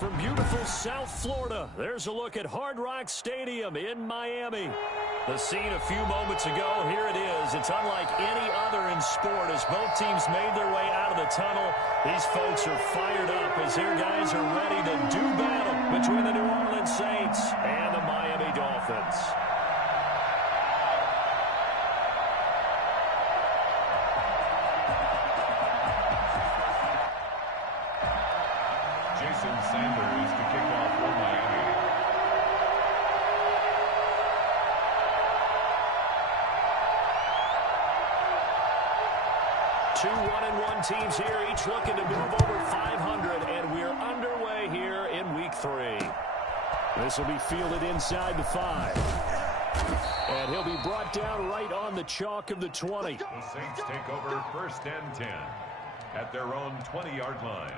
From beautiful South Florida, there's a look at Hard Rock Stadium in Miami. The scene a few moments ago, here it is. It's unlike any other in sport as both teams made their way out of the tunnel. These folks are fired up as their guys are ready to do battle between the New Orleans Saints and the Miami Dolphins. Jason Sanders to kick off for Miami. Two 1-1 teams here, each looking to move over 500, and we're underway here in Week 3. This will be fielded inside the 5. And he'll be brought down right on the chalk of the 20. The Saints take over 1st and 10 at their own 20-yard line.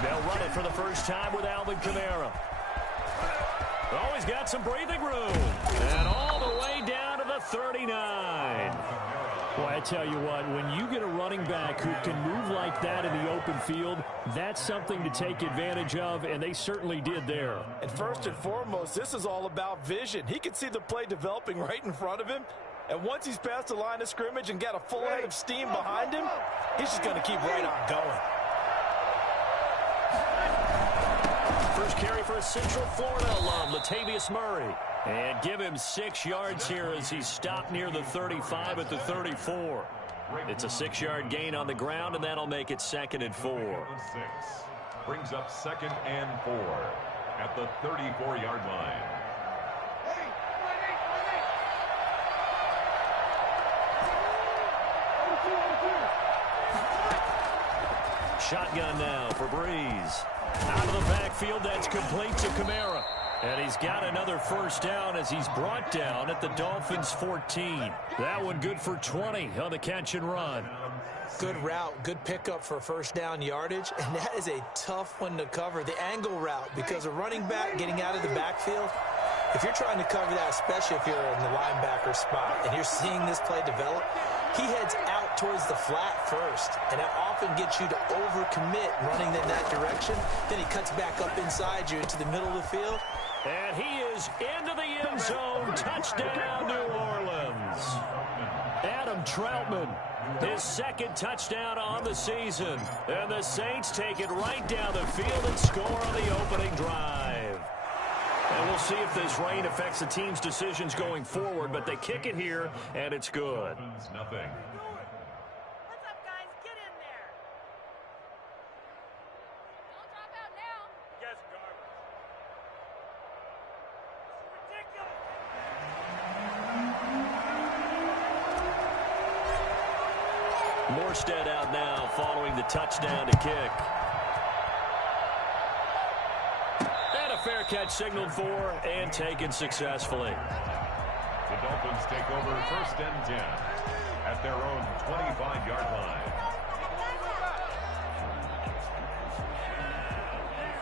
They'll run it for the first time with Alvin Kamara. Oh, he's got some breathing room. And all the way down to the 39. Boy, I tell you what, when you get a running back who can move like that in the open field, that's something to take advantage of, and they certainly did there. And first and foremost, this is all about vision. He can see the play developing right in front of him. And once he's past the line of scrimmage and got a full head of steam behind him, he's just going to keep right on going. First carry for a Central Florida alum, Latavius Murray. And give him 6 yards here as he's stopped near the 35 at the 34. It's a 6-yard gain on the ground, and that'll make it 2nd and 4. 6 brings up 2nd and 4 at the 34-yard line. Shotgun now for Breeze. Out of the backfield, that's complete to Kamara. And he's got another first down as he's brought down at the Dolphins' 14. That one good for 20 on the catch and run. Good route, good pickup for first down yardage, and that is a tough one to cover, the angle route, because a running back getting out of the backfield, if you're trying to cover that, especially if you're in the linebacker spot, and you're seeing this play develop, he heads out towards the flat first, and that often gets you to overcommit running in that direction. Then he cuts back up inside you into the middle of the field. And he is into the end zone. Touchdown, New Orleans. Adam Troutman, his 2nd touchdown on the season. And the Saints take it right down the field and score on the opening drive. And we'll see if this rain affects the team's decisions going forward, but they kick it here, and it's good. Nothing. What's up, guys? Get in there. Don't drop out now. You guys are garbage. This is ridiculous. Morstead out now following the touchdown to kick. Fair catch signaled for and taken successfully. The Dolphins take over 1st and 10 at their own 25-yard line.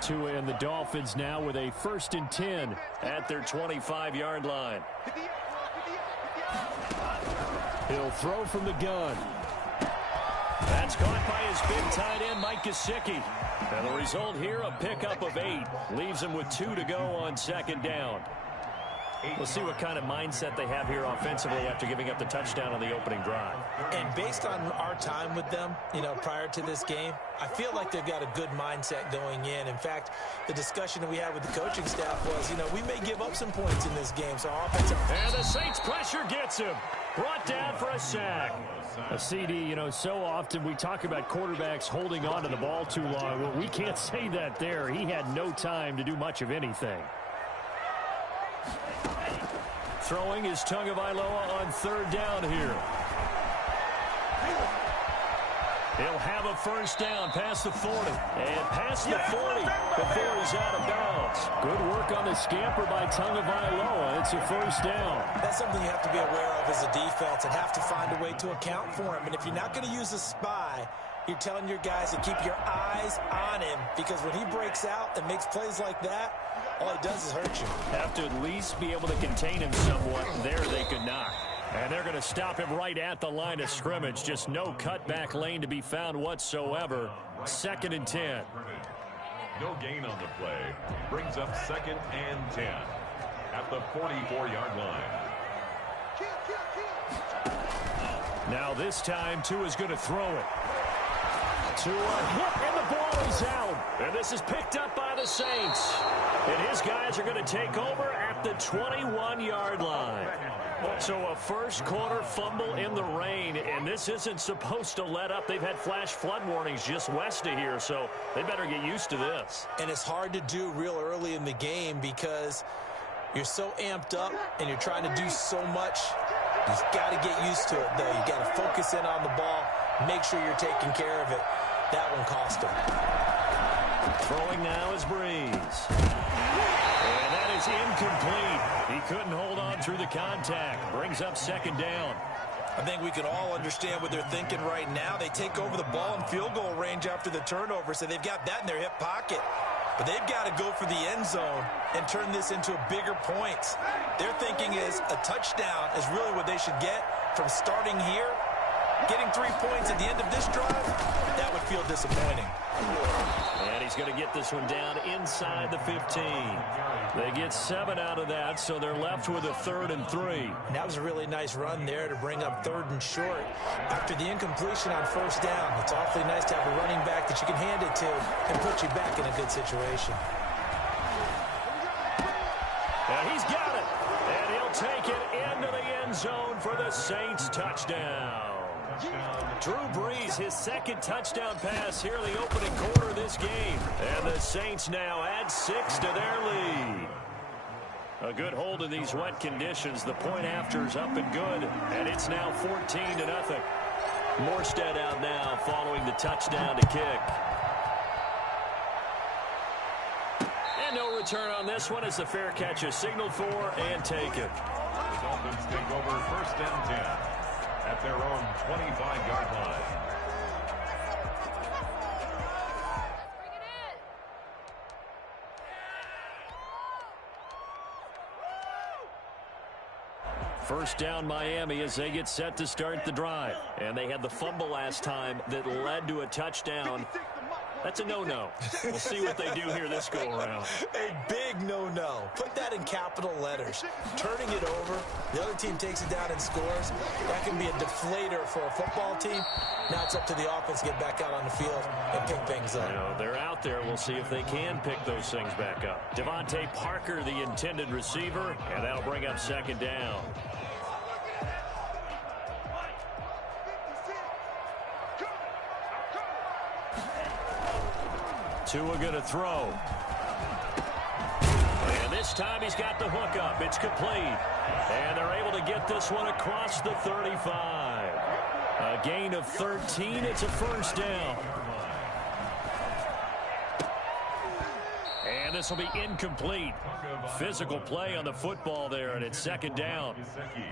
Tua and the Dolphins now with a 1st and 10 at their 25-yard line. He'll throw from the gun. That's caught by his big tight end, Mike Gesicki. And the result here, a pickup of 8. Leaves him with 2 to go on 2nd down. We'll see what kind of mindset they have here offensively after giving up the touchdown on the opening drive. And based on our time with them, prior to this game, I feel like they've got a good mindset going in. In fact, the discussion that we had with the coaching staff was, we may give up some points in this game. So our offensive... And the Saints pressure gets him. Brought down for a sack. A CD, so often we talk about quarterbacks holding on to the ball too long. Well, we can't say that there. He had no time to do much of anything. Throwing is Tagovailoa on 3rd down here. He'll have a first down past the 40. And past the 40 before he's out of bounds. Good work on the scamper by Tagovailoa. It's a first down. That's something you have to be aware of as a defense and have to find a way to account for him. And if you're not going to use a spy, you're telling your guys to keep your eyes on him, because when he breaks out and makes plays like that, all he does is hurt you. Have to at least be able to contain him somewhat. There they could not. And they're going to stop him right at the line of scrimmage. Just no cutback lane to be found whatsoever. 2nd and 10. No gain on the play. Brings up 2nd and 10 at the 44-yard line. Now this time, Tua's going to throw it. Tua hit, and the ball is out. And this is picked up by the Saints. And his guys are going to take over at the 21-yard line. So a first-quarter fumble in the rain, and this isn't supposed to let up. They've had flash flood warnings just west of here, so they better get used to this. And it's hard to do real early in the game because you're so amped up and you're trying to do so much. You've got to get used to it, though. You've got to focus in on the ball, make sure you're taking care of it. That one cost him. Throwing now is Breeze. And that is incomplete. He couldn't hold on through the contact. Brings up 2nd down. I think we can all understand what they're thinking right now. They take over the ball in field goal range after the turnover, so they've got that in their hip pocket. But they've got to go for the end zone and turn this into bigger points. Their thinking is a touchdown is really what they should get from starting here. Getting 3 points at the end of this drive, that would feel disappointing. And he's going to get this one down inside the 15. They get 7 out of that, so they're left with a 3rd and 3. And that was a really nice run there to bring up 3rd and short. After the incompletion on 1st down, it's awfully nice to have a running back that you can hand it to and put you back in a good situation. And he's got it. And he'll take it into the end zone for the Saints touchdown. Drew Brees, his 2nd touchdown pass here in the opening quarter of this game. And the Saints now add 6 to their lead. A good hold in these wet conditions. The point after is up and good. And it's now 14-0. Morstead out now following the touchdown to kick. And no return on this one as the fair catch is signaled for and taken. The Dolphins take over 1st and 10 at their own 25-yard line. First down Miami as they get set to start the drive. And they had the fumble last time that led to a touchdown. That's a no-no. We'll see what they do here this go-around. A big no-no. Put that in capital letters. Turning it over, the other team takes it down and scores. That can be a deflator for a football team. Now it's up to the offense to get back out on the field and pick things up. You know, they're out there. We'll see if they can pick those things back up. Devontae Parker, the intended receiver, and that'll bring up 2nd down. Tua going to throw. And this time he's got the hook up. It's complete. And they're able to get this one across the 35. A gain of 13. It's a 1st down. And this will be incomplete. Physical play on the football there, and it's 2nd down.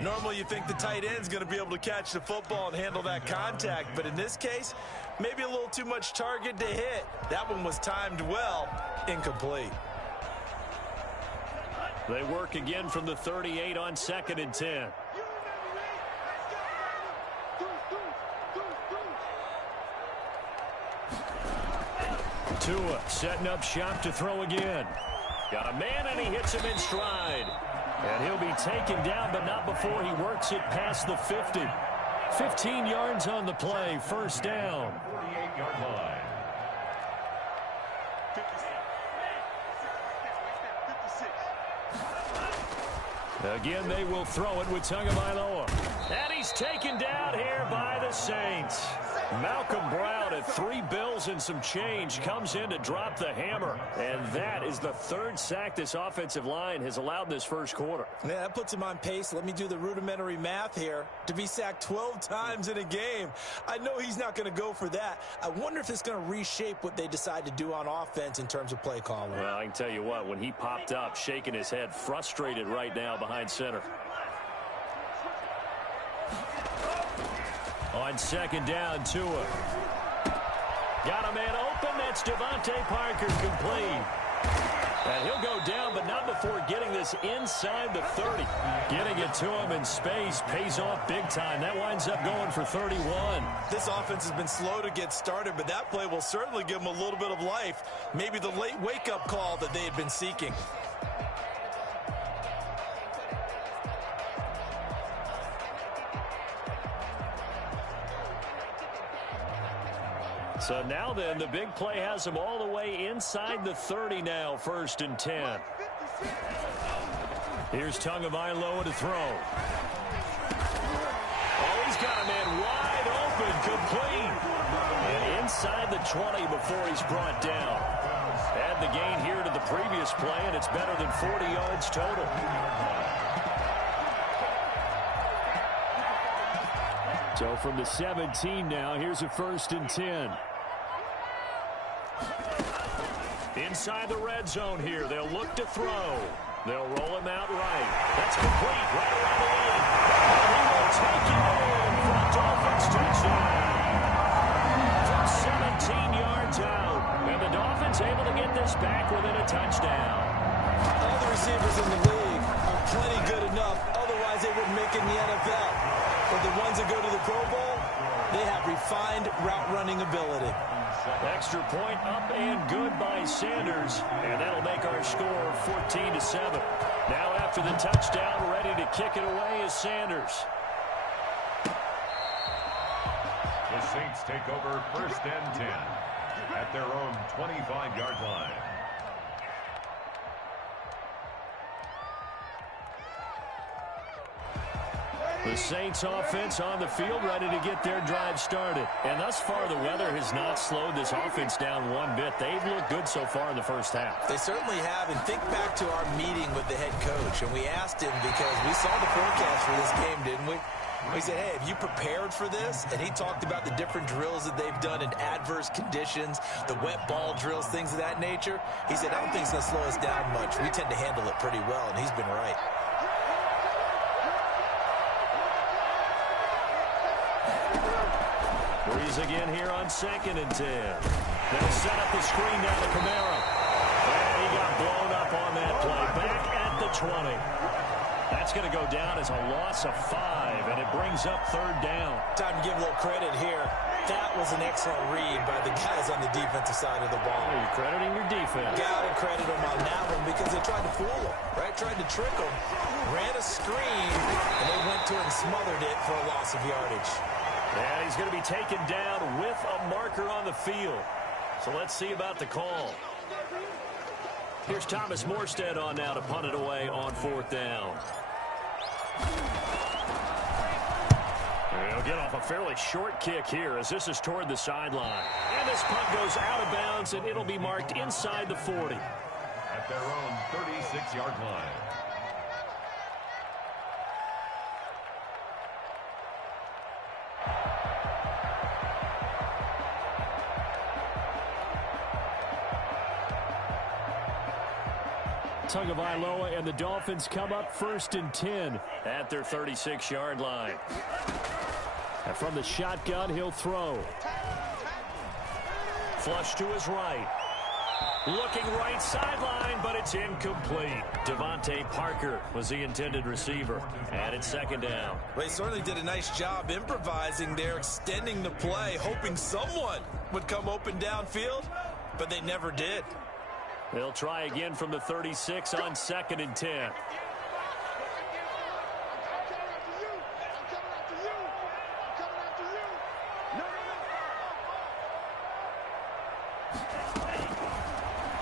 Normally you think the tight end's going to be able to catch the football and handle that contact, but in this case, maybe a little too much target to hit. That one was timed well, incomplete. They work again from the 38 on 2nd and 10. Tua setting up shop to throw again. Got a man, and he hits him in stride. And he'll be taken down, but not before he works it past the 50. 15 yards on the play, 1st down. 48-yard line. Again, they will throw it with Tagovailoa. And he's taken down here by the Saints. Malcolm Brown at 3 bills and some change comes in to drop the hammer. And that is the 3rd sack this offensive line has allowed this first quarter. Yeah, that puts him on pace. Let me do the rudimentary math here. To be sacked 12 times in a game. I know he's not going to go for that. I wonder if it's going to reshape what they decide to do on offense in terms of play calling. Well, I can tell you what, when he popped up, shaking his head, frustrated right now behind center. On 2nd down, Tua. Got a man open. That's Devontae Parker, complete. And he'll go down, but not before getting this inside the 30. Getting it to him in space pays off big time. That winds up going for 31. This offense has been slow to get started, but that play will certainly give them a little bit of life. Maybe the late wake-up call that they had been seeking. So now then, the big play has him all the way inside the 30 now, 1st and 10. Here's Tagovailoa to throw. Oh, he's got a man wide open, complete. And inside the 20 before he's brought down. Add the gain here to the previous play, and it's better than 40 yards total. So from the 17 now, here's a 1st and 10. Inside the red zone here, they'll look to throw. They'll roll him out right. That's complete, right around the 8. And he will take it in for a Dolphins touchdown. From 17 yards out. And the Dolphins able to get this back within a touchdown. All the receivers in the league are plenty good enough, otherwise they wouldn't make it in the NFL. But the ones that go to the Pro Bowl, they have refined route running ability. Extra point up and good by Sanders, and that'll make our score 14-7. Now after the touchdown, ready to kick it away is Sanders. The Saints take over 1st and 10 at their own 25-yard line. The Saints offense on the field, ready to get their drive started. And thus far, the weather has not slowed this offense down one bit. They've looked good so far in the first half. They certainly have. And think back to our meeting with the head coach. And we asked him, because we saw the forecast for this game, didn't we? We said, hey, have you prepared for this? And he talked about the different drills that they've done in adverse conditions, the wet ball drills, things of that nature. He said, I don't think it's going to slow us down much. We tend to handle it pretty well, and he's been right. Breeze again here on 2nd and 10. They'll set up the screen down to Kamara. And he got blown up on that play. Back at the 20. That's going to go down as a loss of 5, and it brings up 3rd down. Time to give a little credit here. That was an excellent read by the guys on the defensive side of the ball. You're crediting your defense. Got to credit them on that one because they tried to fool him, right? Tried to trick him. Ran a screen, and they went to it and smothered it for a loss of yardage. And he's going to be taken down with a marker on the field. So let's see about the call. Here's Thomas Morstead on now to punt it away on 4th down. He'll get off a fairly short kick here as this is toward the sideline. And this punt goes out of bounds, and it'll be marked inside the 40. At their own 36-yard line. Tagovailoa and the Dolphins come up 1st and 10 at their 36-yard line. And from the shotgun, he'll throw. Flush to his right. Looking right sideline, but it's incomplete. Devontae Parker was the intended receiver. And it's 2nd down. They certainly did a nice job improvising there, extending the play, hoping someone would come open downfield, but they never did. They'll try again from the 36 on 2nd and 10.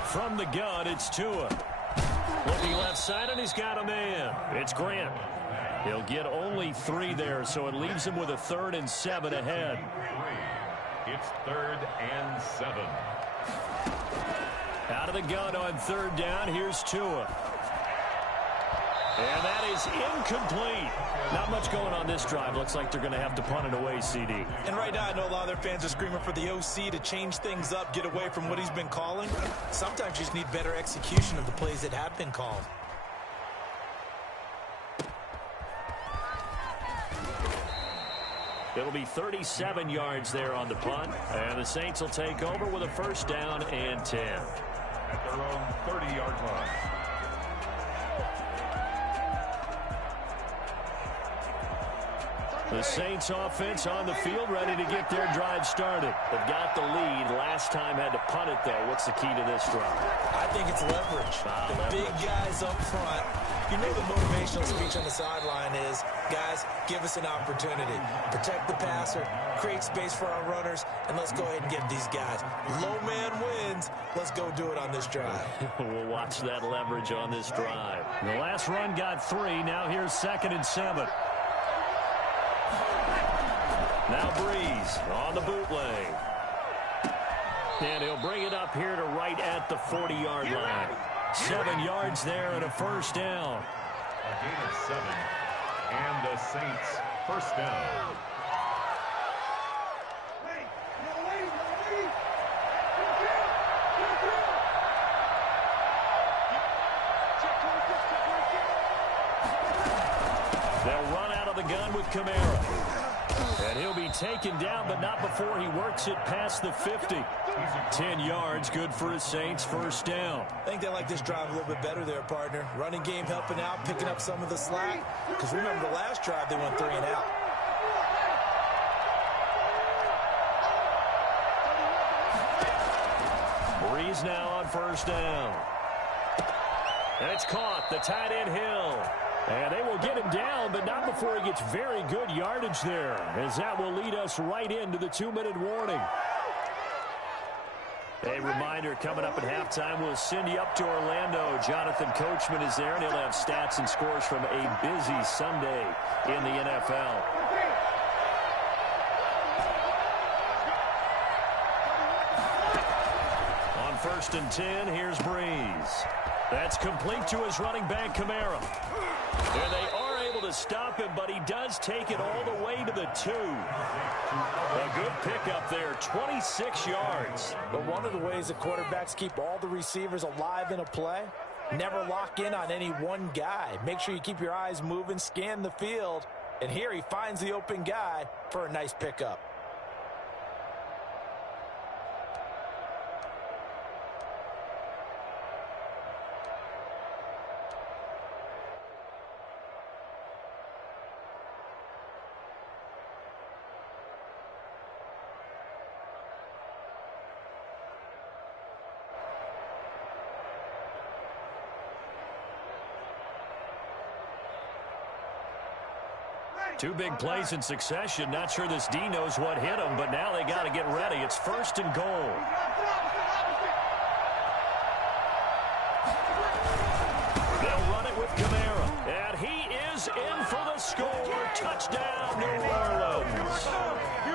From the gun, it's Tua. Looking left side, and he's got a man. It's Grant. He'll get only 3 there, so it leaves him with a 3rd and 7 ahead. It's 3rd and 7. Out of the gun on 3rd down, here's Tua. And that is incomplete. Not much going on this drive. Looks like they're going to have to punt it away, CD. And right now, I know a lot of their fans are screaming for the OC to change things up, get away from what he's been calling. Sometimes you just need better execution of the plays that have been called. It'll be 37 yards there on the punt. And the Saints will take over with a first down and 10. At their own 30-yard line. The Saints offense on the field, ready to get their drive started. They've got the lead. Last time had to punt it, though. What's the key to this drive? I think it's leverage. The big guys up front. You know the motivational speech on the sideline is, guys, give us an opportunity. Protect the passer, create space for our runners, and let's go ahead and get these guys. Low man wins. Let's go do it on this drive. We'll watch that leverage on this drive. The last run got 3. Now here's 2nd and 7. Now Breeze on the bootleg. And he'll bring it up here to right at the 40-yard line. 7 yards there and a first down. A gain of 7. And the Saints first down. They'll run out of the gun with Kamara. And he'll be taken down, but not before he works it past the 50. 10 yards, good for his Saints, first down. I think they like this drive a little bit better there, partner. Running game helping out, picking up some of the slack. Because remember, the last drive, they went 3 and out. Breeze now on first down. And it's caught, the tight end Hill. And they will get him down, but not before he gets very good yardage there, as that will lead us right into the 2-minute warning. A reminder, coming up at halftime, we'll send you up to Orlando. Jonathan Coachman is there, and he'll have stats and scores from a busy Sunday in the NFL. On 1st and 10, here's Breeze. That's complete to his running back, Kamara. And they are able to stop him, but he does take it all the way to the 2. A good pickup there, 26 yards. But one of the ways that quarterbacks keep all the receivers alive in a play, never lock in on any one guy. Make sure you keep your eyes moving, scan the field, and here he finds the open guy for a nice pickup. Two big plays in succession. Not sure this D knows what hit him, but now they got to get ready. It's 1st and goal. They'll run it with Kamara. And he is in for the score. Touchdown, New Orleans.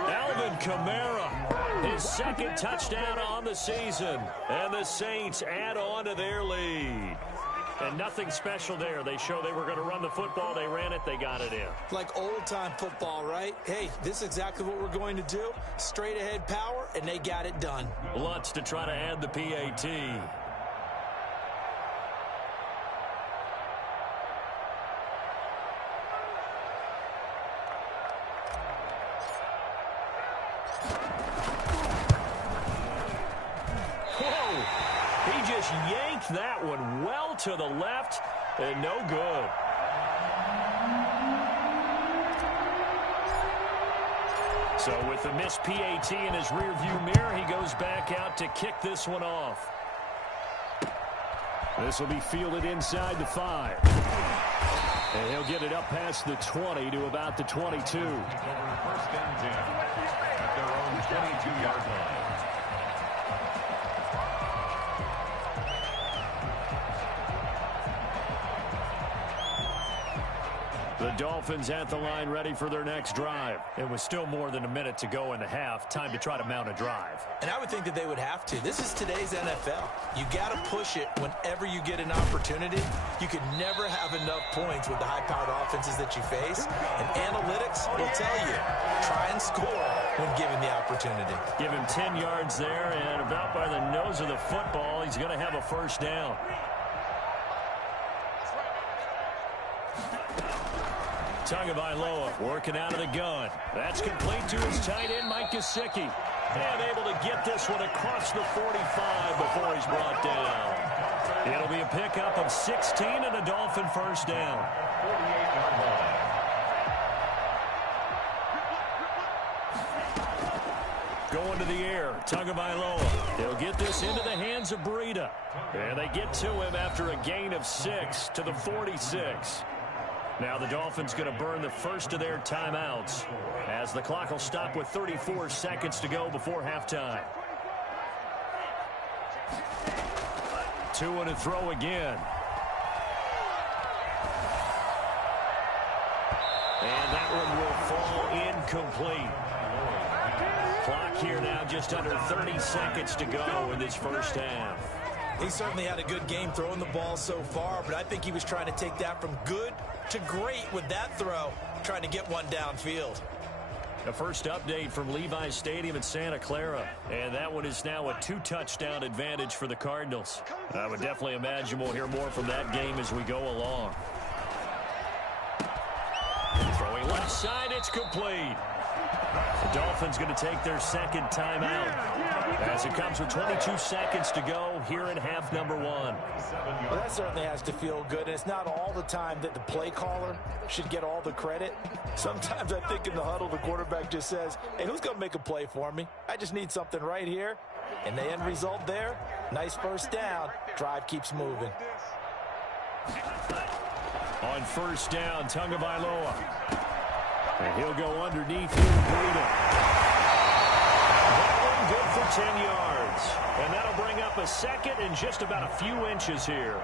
Alvin Kamara, his 2nd touchdown on the season. And the Saints add on to their lead. And nothing special there. They show they were going to run the football. They ran it. They got it in. Like old-time football, right? Hey, this is exactly what we're going to do. Straight-ahead power, and they got it done. Lutz to try to add the PAT. Yanked that one well to the left, and no good. So with the missed PAT in his rearview mirror, he goes back out to kick this one off. This will be fielded inside the 5. And he'll get it up past the 20 to about the 22. 1st and 10 at their own 22-yard line. The Dolphins at the line ready for their next drive. It was still more than a minute to go in the half. Time to try to mount a drive. And I would think that they would have to. This is today's NFL. You got to push it whenever you get an opportunity. You could never have enough points with the high-powered offenses that you face. And analytics will tell you, try and score when given the opportunity. Give him 10 yards there, and about by the nose of the football, he's going to have a first down. Tagovailoa working out of the gun. That's complete to his tight end, Mike Gesicki. And able to get this one across the 45 before he's brought down. It'll be a pickup of 16 and a Dolphin first down. 48-yard line. Going to the air, Tagovailoa. He'll get this into the hands of Breida. And they get to him after a gain of 6 to the 46. Now the Dolphins going to burn the first of their timeouts as the clock will stop with 34 seconds to go before halftime. 2 and a throw again. And that one will fall incomplete. Clock here now just under 30 seconds to go in this first half. He certainly had a good game throwing the ball so far, but I think he was trying to take that from good to great with that throw, trying to get one downfield. The first update from Levi's Stadium in Santa Clara, and that one is now a 2-touchdown advantage for the Cardinals. I would definitely imagine we'll hear more from that game as we go along. Throwing left side, it's complete. The Dolphins going to take their second timeout as it comes with 22 seconds to go here in half number 1. Well, that certainly has to feel good, and it's not all the time that the play caller should get all the credit. Sometimes I think in the huddle, the quarterback just says, hey, who's going to make a play for me? I just need something right here. And the end result there, nice first down. Drive keeps moving. On first down, Tagovailoa. And he'll go underneath here, Breida. That one good for 10 yards. And that'll bring up a second and just about a few inches here.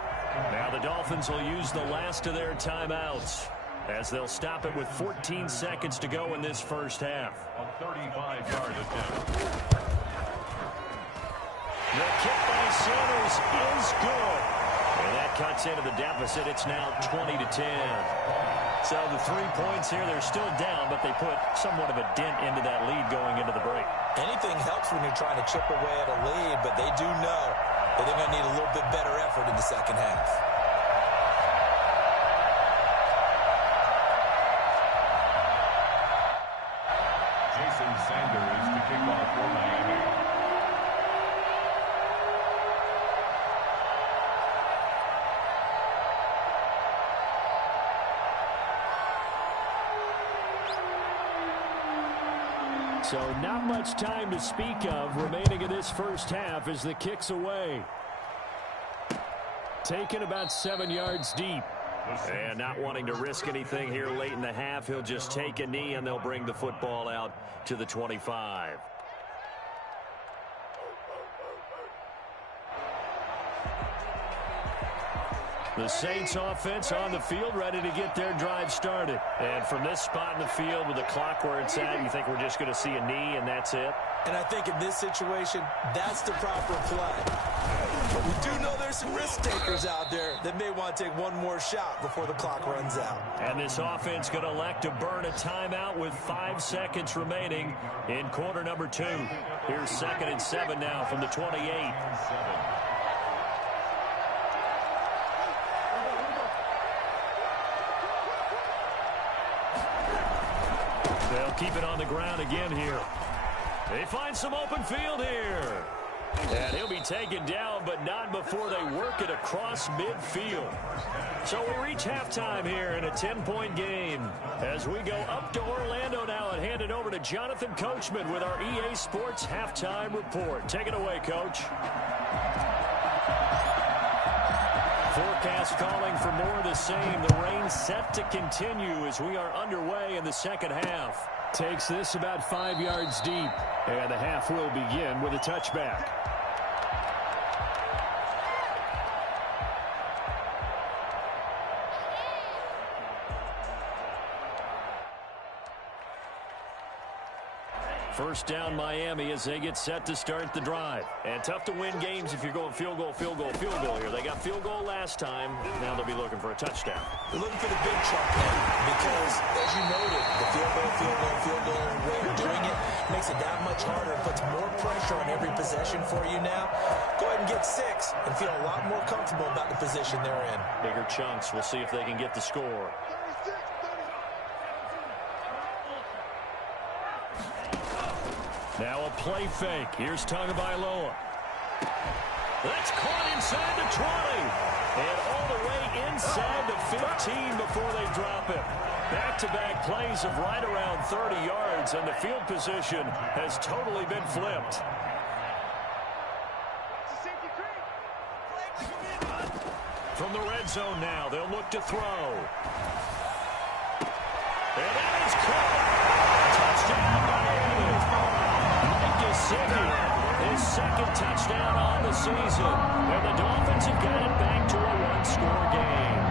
Now the Dolphins will use the last of their timeouts as they'll stop it with 14 seconds to go in this first half. A 35-yard attempt. The kick by Sanders is good. And that cuts into the deficit. It's now 20-10. So the 3 points here, they're still down, but they put somewhat of a dent into that lead going into the break. Anything helps when you're trying to chip away at a lead, but they do know that they're going to need a little bit better effort in the second half. Jason Sanders to kick off for Miami. So not much time to speak of remaining in this first half as the kick's away. Taken about 7 yards deep. And not wanting to risk anything here late in the half, he'll just take a knee and they'll bring the football out to the 25. The Saints offense on the field, ready to get their drive started. And from this spot in the field with the clock where it's at, you think we're just going to see a knee and that's it? And I think in this situation, that's the proper play. But we do know there's some risk takers out there that may want to take one more shot before the clock runs out. And this offense going to elect to burn a timeout with 5 seconds remaining in quarter number 2. Here's 2nd and 7 now from the 28. They'll keep it on the ground again here. They find some open field here. And he'll be taken down, but not before they work it across midfield. So we reach halftime here in a 10-point game as we go up to Orlando now and hand it over to Jonathan Coachman with our EA Sports Halftime Report. Take it away, Coach. Forecast calling for more of the same. The rain set to continue as we are underway in the second half. Takes this about 5 yards deep. And the half will begin with a touchback. First down Miami as they get set to start the drive. And tough to win games if you're going field goal, field goal, field goal here. They got field goal last time. Now they'll be looking for a touchdown. They're looking for the big chunk now because, as you noted, the field goal way of doing it makes it that much harder. It puts more pressure on every possession for you now. Go ahead and get 6 and feel a lot more comfortable about the position they're in. Bigger chunks. We'll see if they can get the score. Now a play fake. Here's Tagovailoa. That's caught inside the 20. And all the way inside the 15 before they drop it. Back-to-back plays of right around 30 yards, and the field position has totally been flipped. From the red zone now, they'll look to throw. And that is caught. Touchdown, Miami. Mike Gesicki, his second touchdown on the season. And the Dolphins have got it back to a one-score game.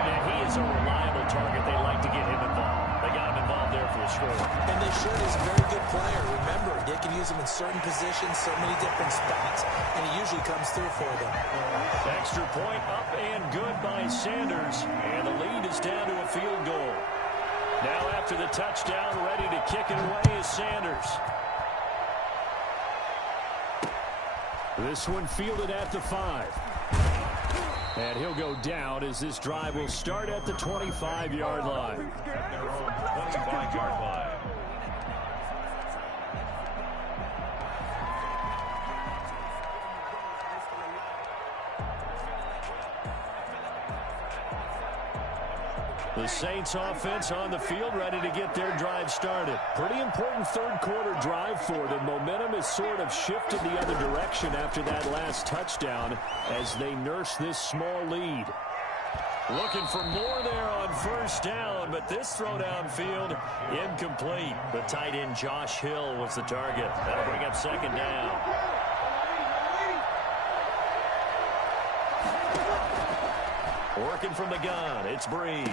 And he is a reliable target. They like to get him involved. They got him involved there for the score. And they should. He's a very good player. Remember, they can use him in certain positions, so many different spots, and he usually comes through for them. Extra point up and good by Sanders, and the lead is down to a field goal. Now after the touchdown, ready to kick it away is Sanders. This one fielded at the 5. And he'll go down as this drive will start at the 25-yard line. At their own 25-yard line. The Saints offense on the field ready to get their drive started. Pretty important third-quarter drive for them. Momentum has sort of shifted the other direction after that last touchdown as they nurse this small lead. Looking for more there on first down, but this throw downfield incomplete. The tight end Josh Hill was the target. That'll bring up second down. Working from the gun, it's Breeze.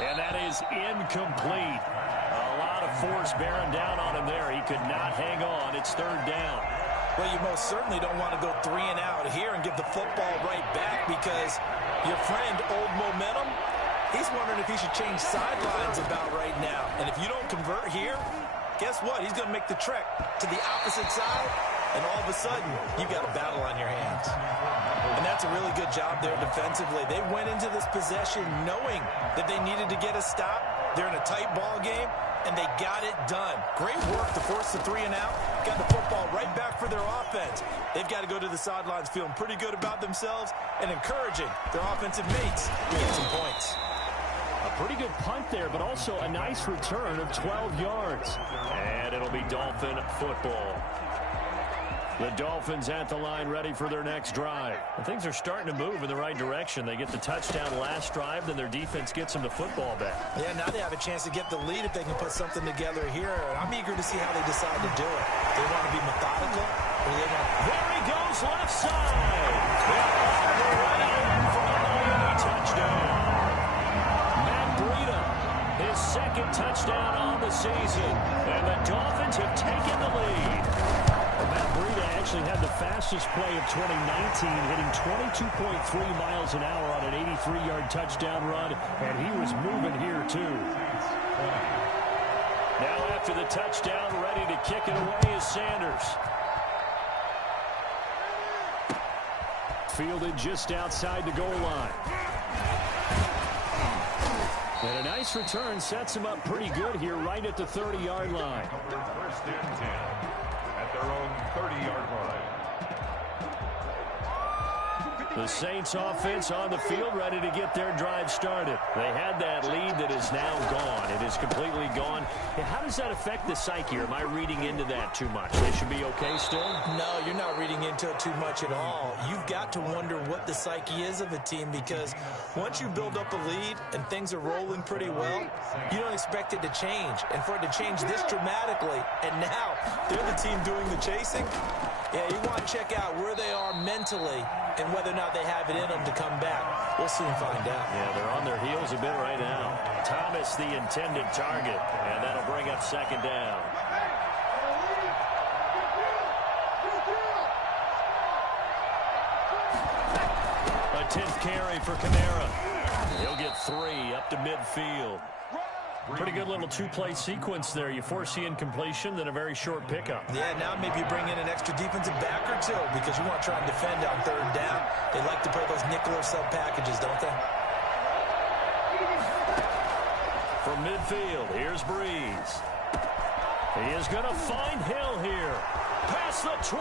And that is incomplete. A lot of force bearing down on him there. He could not hang on. It's third down. Well, you most certainly don't want to go 3 and out here and give the football right back because your friend, Old Momentum, he's wondering if he should change sidelines about right now. And if you don't convert here, guess what? He's going to make the trek to the opposite side, and all of a sudden, you've got a battle on your hands. And that's a really good job there defensively. They went into this possession knowing that they needed to get a stop. They're in a tight ball game, and they got it done. Great work to force the 3 and out. Got the football right back for their offense. They've got to go to the sidelines feeling pretty good about themselves and encouraging their offensive mates to get some points. A pretty good punt there, but also a nice return of 12 yards. And it'll be Dolphin football. The Dolphins at the line ready for their next drive. And things are starting to move in the right direction. They get the touchdown last drive, then their defense gets them the football back. Yeah, now they have a chance to get the lead if they can put something together here. I'm eager to see how they decide to do it. They want to be methodical, or they want... There he goes, left side. Touchdown. Matt Breida, his second touchdown on the season. And the Dolphins have taken the lead. Matt Breida actually had the fastest play of 2019, hitting 22.3 miles an hour on an 83-yard touchdown run, and he was moving here too. Now after the touchdown, ready to kick it away is Sanders. Fielded just outside the goal line. And a nice return sets him up pretty good here right at the 30-yard line. First and 10. At their own 30-yard line. The Saints offense on the field ready to get their drive started. They had that lead that is now gone. It is completely gone. And how does that affect the psyche? Or am I reading into that too much? They should be okay still? No, you're not reading into it too much at all. You've got to wonder what the psyche is of a team because once you build up a lead and things are rolling pretty well, you don't expect it to change. And for it to change this dramatically, and now they're the team doing the chasing, yeah, you want to check out where they are mentally and whether or not they have it in them to come back. We'll soon find out. Yeah, they're on their heels a bit right now. Thomas, the intended target, and that'll bring up second down. A 10th carry for Kamara. He'll get 3 up to midfield. Pretty good little two-play sequence there. You force the incompletion, then a very short pickup. Yeah, now maybe bring in an extra defensive back or two because you want to try and defend on third down. They like to play those nickel or sub packages, don't they? From midfield, here's Breeze. He is going to find Hill here. Past the 20.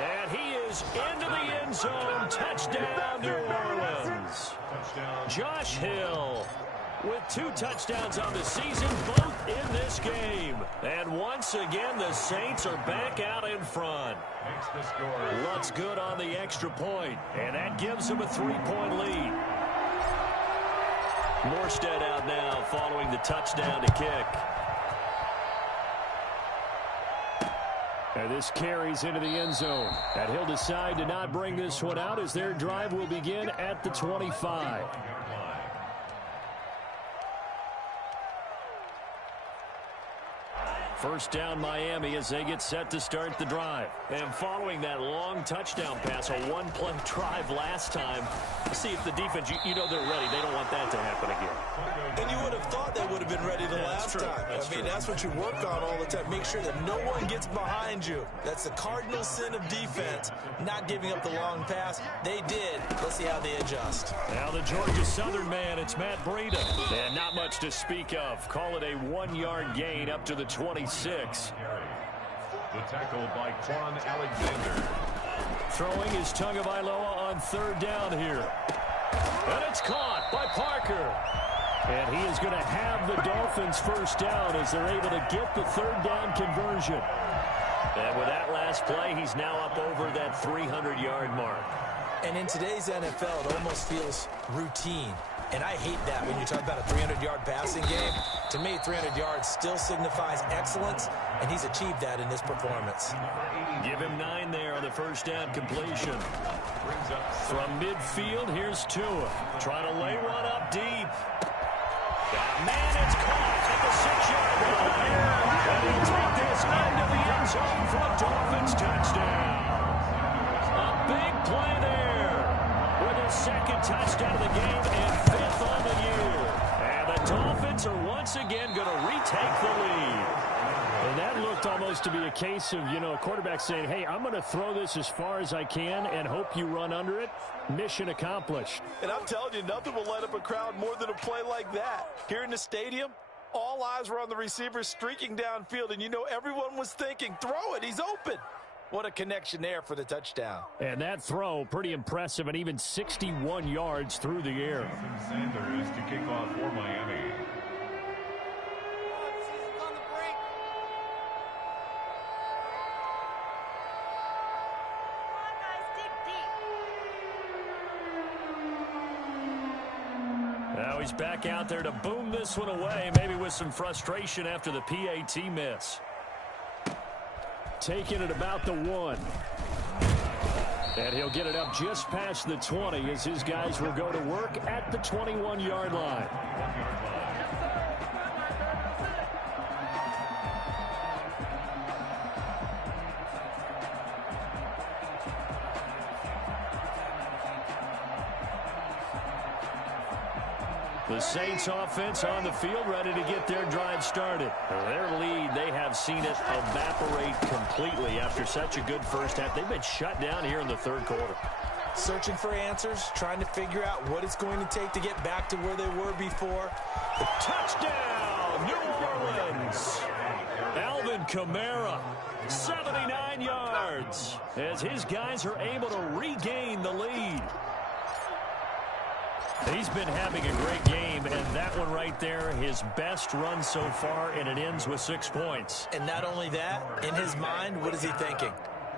And he is into the end zone. Touchdown, New Orleans. Josh Hill with 2 touchdowns on the season, both in this game. And once again, the Saints are back out in front. Looks good on the extra point, and that gives them a 3-point lead. Morstead out now following the touchdown to kick. And this carries into the end zone. And he'll decide to not bring this one out as their drive will begin at the 25. First down Miami as they get set to start the drive. And following that long touchdown pass, a one-play drive last time, see if the defense, you know they're ready. They don't want that to happen again. And you would have thought they would have been ready the last time. That's what you work on all the time. Make sure that no one gets behind you. That's the cardinal sin of defense, not giving up the long pass. They did. Let's see how they adjust. Now the Georgia Southern man, it's Matt Breida. And not much to speak of. Call it a 1-yard gain up to the 26. The tackle by Quan Alexander. Throwing is Tagovailoa on 3rd down here. And it's caught by Parker. And he is going to have the Dolphins first down as they're able to get the 3rd down conversion. And with that last play, he's now up over that 300-yard mark. And in today's NFL, it almost feels routine. And I hate that when you talk about a 300-yard passing game. To me, 300 yards still signifies excellence, and he's achieved that in this performance. Give him 9 there on the first down completion. From midfield, here's Tua. Trying to lay one up deep. Man, it's caught at the 6-yard line. And he'll take this into the end zone for a Dolphins touchdown. A big play there with his 2nd touchdown of the game and 5th on the year. And the Dolphins are once again going to retake the lead. And that looked almost to be a case of, a quarterback saying, hey, I'm going to throw this as far as I can and hope you run under it. Mission accomplished. And I'm telling you, nothing will light up a crowd more than a play like that. Here in the stadium, all eyes were on the receiver streaking downfield, and everyone was thinking, throw it, he's open. What a connection there for the touchdown. And that throw, pretty impressive, and even 61 yards through the air. Sanders to kick off for Miami. Now he's back out there to boom this one away, maybe with some frustration after the PAT miss. Taking it about the 1. And he'll get it up just past the 20 as his guys will go to work at the 21-yard line. The Saints offense on the field, ready to get their drive started. Their lead, they have seen it evaporate completely after such a good first half. They've been shut down here in the 3rd quarter. Searching for answers, trying to figure out what it's going to take to get back to where they were before. The touchdown, New Orleans. Alvin Kamara, 79 yards, as his guys are able to regain the lead. He's been having a great game, and that one right there, his best run so far, and it ends with 6 points. And not only that, in his mind, what is he thinking?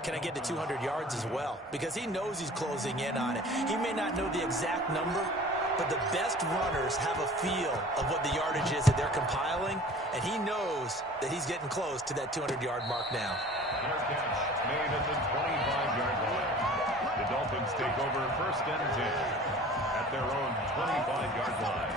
Can I get to 200 yards as well? Because he knows he's closing in on it. He may not know the exact number, but the best runners have a feel of what the yardage is that they're compiling, and he knows that he's getting close to that 200-yard mark now. Catch made at the 25-yard line. The Dolphins take over 1st and 10 at their own 25-yard line.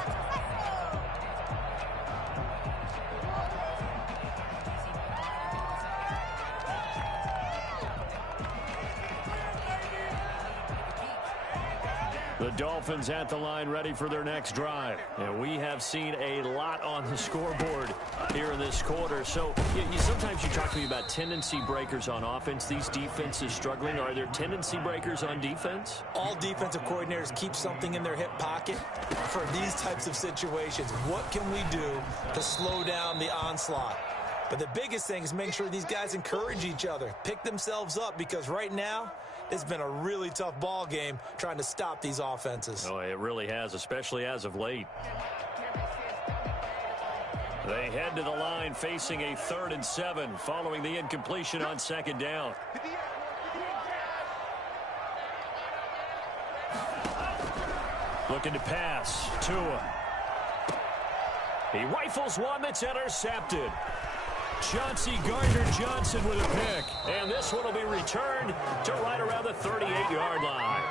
The Dolphins at the line ready for their next drive. And we have seen a lot on the scoreboard here in this quarter. So sometimes you talk to me about tendency breakers on offense. These defenses struggling. Are there tendency breakers on defense? All defensive coordinators keep something in their hip pocket for these types of situations. What can we do to slow down the onslaught? But the biggest thing is making sure these guys encourage each other, pick themselves up, because right now it's been a really tough ball game trying to stop these offenses. Oh, it really has, especially as of late. They head to the line facing a 3rd and 7 following the incompletion on 2nd down. Looking to pass. Tua. He rifles one that's intercepted. Chauncey Gardner-Johnson with a pick. And this one will be returned to right around the 38-yard line.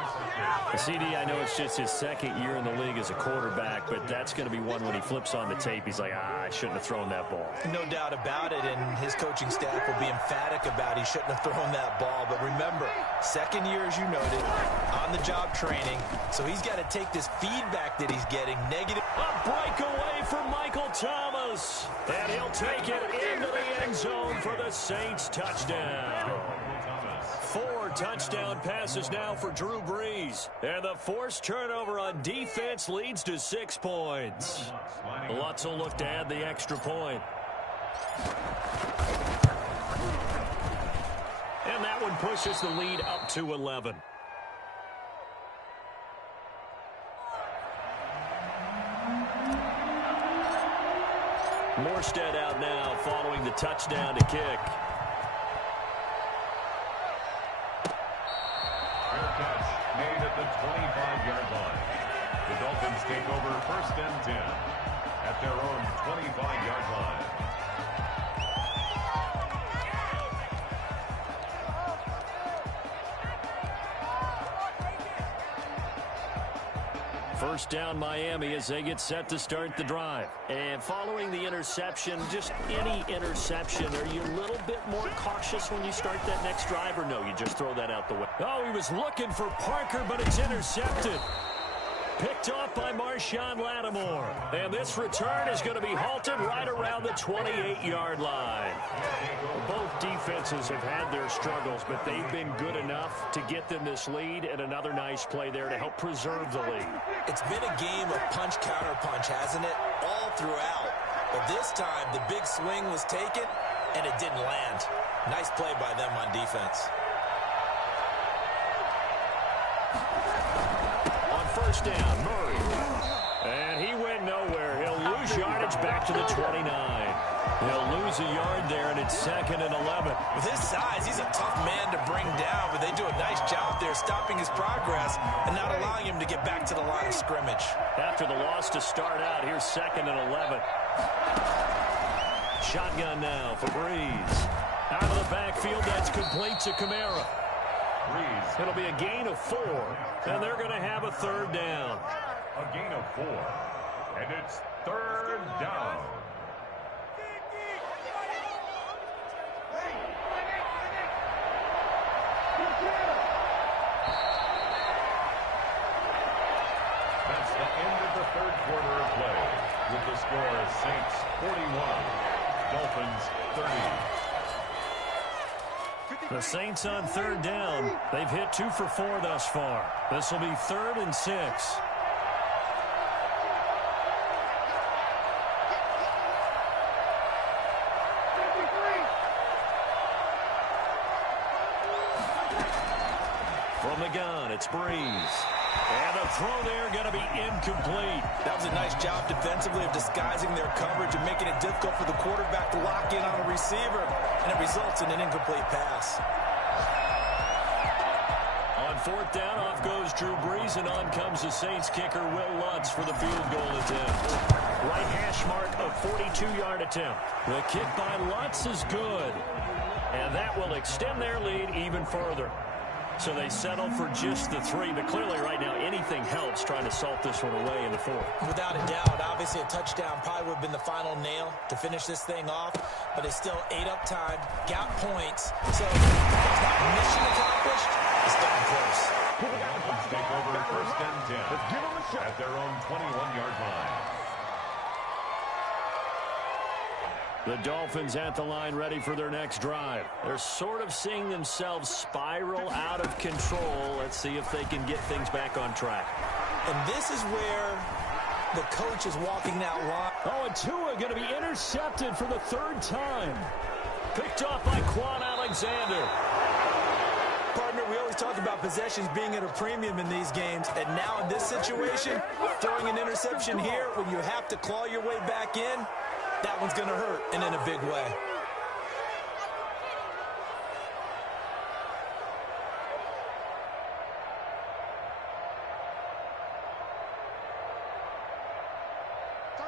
The CD, I know it's just his 2nd year in the league as a quarterback, but that's going to be one when he flips on the tape. He's like, I shouldn't have thrown that ball. No doubt about it, and his coaching staff will be emphatic about he shouldn't have thrown that ball. But remember, 2nd year, as you noted, on-the-job training, so he's got to take this feedback that he's getting negative. A breakaway for Michael Thomas, and he'll take it into the end zone for the Saints touchdown. 4 touchdown passes now for Drew Brees, and the forced turnover on defense leads to 6 points. Lutz will look to add the extra point. And that one pushes the lead up to 11. Morstead out now following the touchdown to kick. Fair catch made at the 25-yard line. The Dolphins take over 1st and 10 at their own 25-yard line. First down Miami as they get set to start the drive. And following the interception, just any interception, are you a little bit more cautious when you start that next drive, or no, you just throw that out the way? Oh, he was looking for Parker, but it's intercepted. Picked off by Marshawn Lattimore. And this return is going to be halted right around the 28-yard line. Both defenses have had their struggles, but they've been good enough to get them this lead, and another nice play there to help preserve the lead. It's been a game of punch-counter-punch, hasn't it? All throughout. But this time, the big swing was taken, and it didn't land. Nice play by them on defense. First down, Murray. And he went nowhere. He'll lose yardage back to the 29. He'll lose a yard there, and it's 2nd and 11. With his size, he's a tough man to bring down, but they do a nice job there stopping his progress and not allowing him to get back to the line of scrimmage. After the loss to start out, here's 2nd and 11. Shotgun now for Brees. Out of the backfield, that's complete to Kamara. Brees. It'll be a gain of 4, and they're going to have a 3rd down. A gain of 4, and it's 3rd down. That's the end of the 3rd quarter of play, with the score Saints 41, Dolphins 30. The Saints on 3rd down. They've hit 2 for 4 thus far. This will be 3rd and 6. From the gun, it's Brees. And the throw there going to be incomplete. That was a nice job defensively of disguising their coverage and making it difficult for the quarterback to lock in on a receiver. And it results in an incomplete pass. On 4th down, off goes Drew Brees, and on comes the Saints kicker, Will Lutz, for the field goal attempt. Right hash mark of 42-yard attempt. The kick by Lutz is good. And that will extend their lead even further. So they settle for just the 3, but clearly right now anything helps trying to salt this one away in the 4th. Without a doubt, obviously a touchdown probably would have been the final nail to finish this thing off, but it's still 8 up time, got points, so it's not mission accomplished, it's done close. Dolphins take over 1st and 10 at their own 21-yard line. The Dolphins at the line ready for their next drive. They're sort of seeing themselves spiral out of control. Let's see if they can get things back on track. And this is where the coach is walking that line. Oh, and Tua going to be intercepted for the third time. Picked off by Quan Alexander. Partner, we always talk about possessions being at a premium in these games, and now in this situation, throwing an interception here when you have to claw your way back in, that one's going to hurt, and in a big way.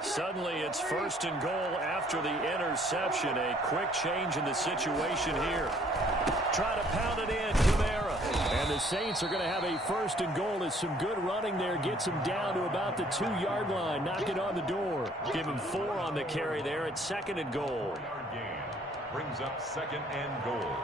Suddenly, it's 1st and goal after the interception. A quick change in the situation here. Try to pound it in, Kamara. And the Saints are going to have a 1st and goal as some good running there gets him down to about the 2-yard line, knocking on the door. Give him 4 on the carry there at 2nd and goal. Brings up 2nd and goal.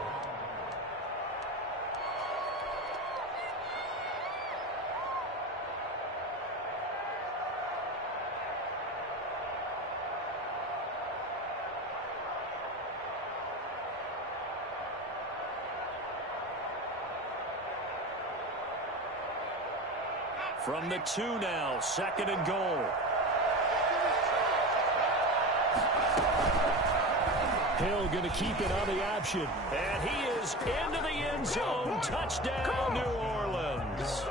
From the 2 now, 2nd and goal. Hill going to keep it on the option. And he is into the end zone. Touchdown, New Orleans.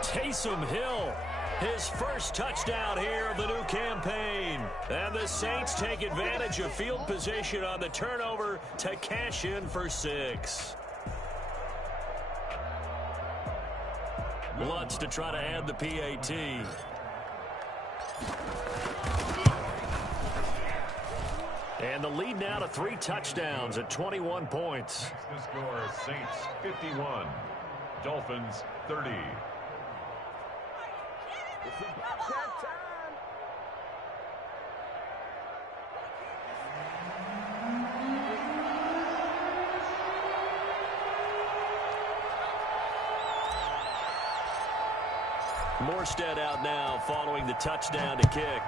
Taysom Hill, his first touchdown here of the new campaign. And the Saints take advantage of field position on the turnover to cash in for 6. Lutz to try to add the PAT. And the lead now to 3 touchdowns at 21 points. The score, Saints 51, Dolphins 30. Morstead out now following the touchdown to kick.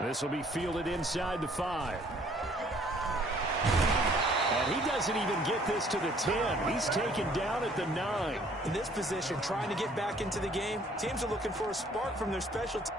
This will be fielded inside the 5. And he doesn't even get this to the 10. He's taken down at the 9. In this position, trying to get back into the game, teams are looking for a spark from their special teams.